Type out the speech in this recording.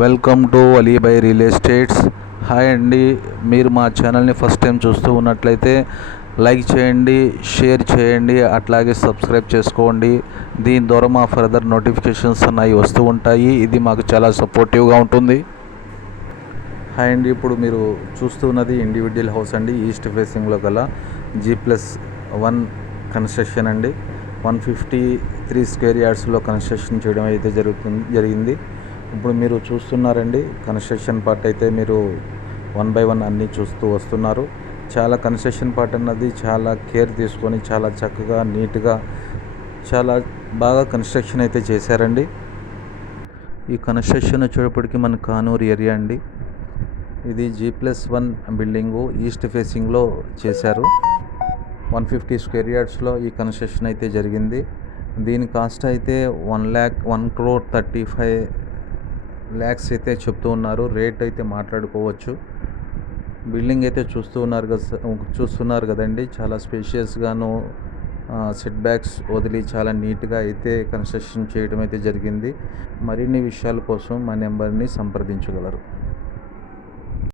Welcome to Ali Bhai real estates. Hi అండి. మీరు మా ఛానల్ని ఫస్ట్ టైం చూస్తూ ఉన్నట్లయితే లైక్ చేయండి, షేర్ చేయండి, అట్లాగే సబ్స్క్రైబ్ చేసుకోండి. దీని ద్వారా మా ఫర్దర్ నోటిఫికేషన్స్ అన్నవి వస్తూ ఉంటాయి. ఇది మాకు చాలా సపోర్టివ్గా ఉంటుంది. హాయ్ అండి. ఇప్పుడు మీరు చూస్తున్నది ఇండివిజువల్ హౌస్ అండి. ఈస్ట్ ఫేసింగ్లో గల G+1 కన్స్ట్రక్షన్ అండి. 153 స్క్వేర్ యార్డ్స్లో కన్స్ట్రక్షన్ చేయడం అయితే జరిగింది. ఇప్పుడు మీరు చూస్తున్నారండి కన్స్ట్రక్షన్ పార్ట్ అయితే మీరు 1 బై 1 అన్నీ చూస్తూ వస్తున్నారు. చాలా కన్స్ట్రక్షన్ పార్ట్ అన్నది చాలా కేర్ తీసుకొని చాలా చక్కగా నీట్గా చాలా బాగా కన్స్ట్రక్షన్ అయితే చేశారండి. ఈ కన్స్ట్రక్షన్ వచ్చేటప్పటికి మన కానూరు ఏరియా అండి. ఇది G+1 బిల్డింగు ఈస్ట్ ఫేసింగ్లో చేశారు. 150 స్క్వేర్ యార్డ్స్లో ఈ కన్స్ట్రక్షన్ అయితే జరిగింది. దీని కాస్ట్ అయితే 1,35 lakhs అయితే చెప్తూ ఉన్నారు. రేట్ అయితే మాట్లాడుకోవచ్చు. బిల్డింగ్ అయితే చూస్తున్నారు కదండి. చాలా స్పేషియస్గాను సెట్ బ్యాక్స్ వదిలి చాలా నీట్గా అయితే కన్స్ట్రక్షన్ చేయడం అయితే జరిగింది. మరిన్ని విషయాల కోసం మా నెంబర్ని సంప్రదించగలరు.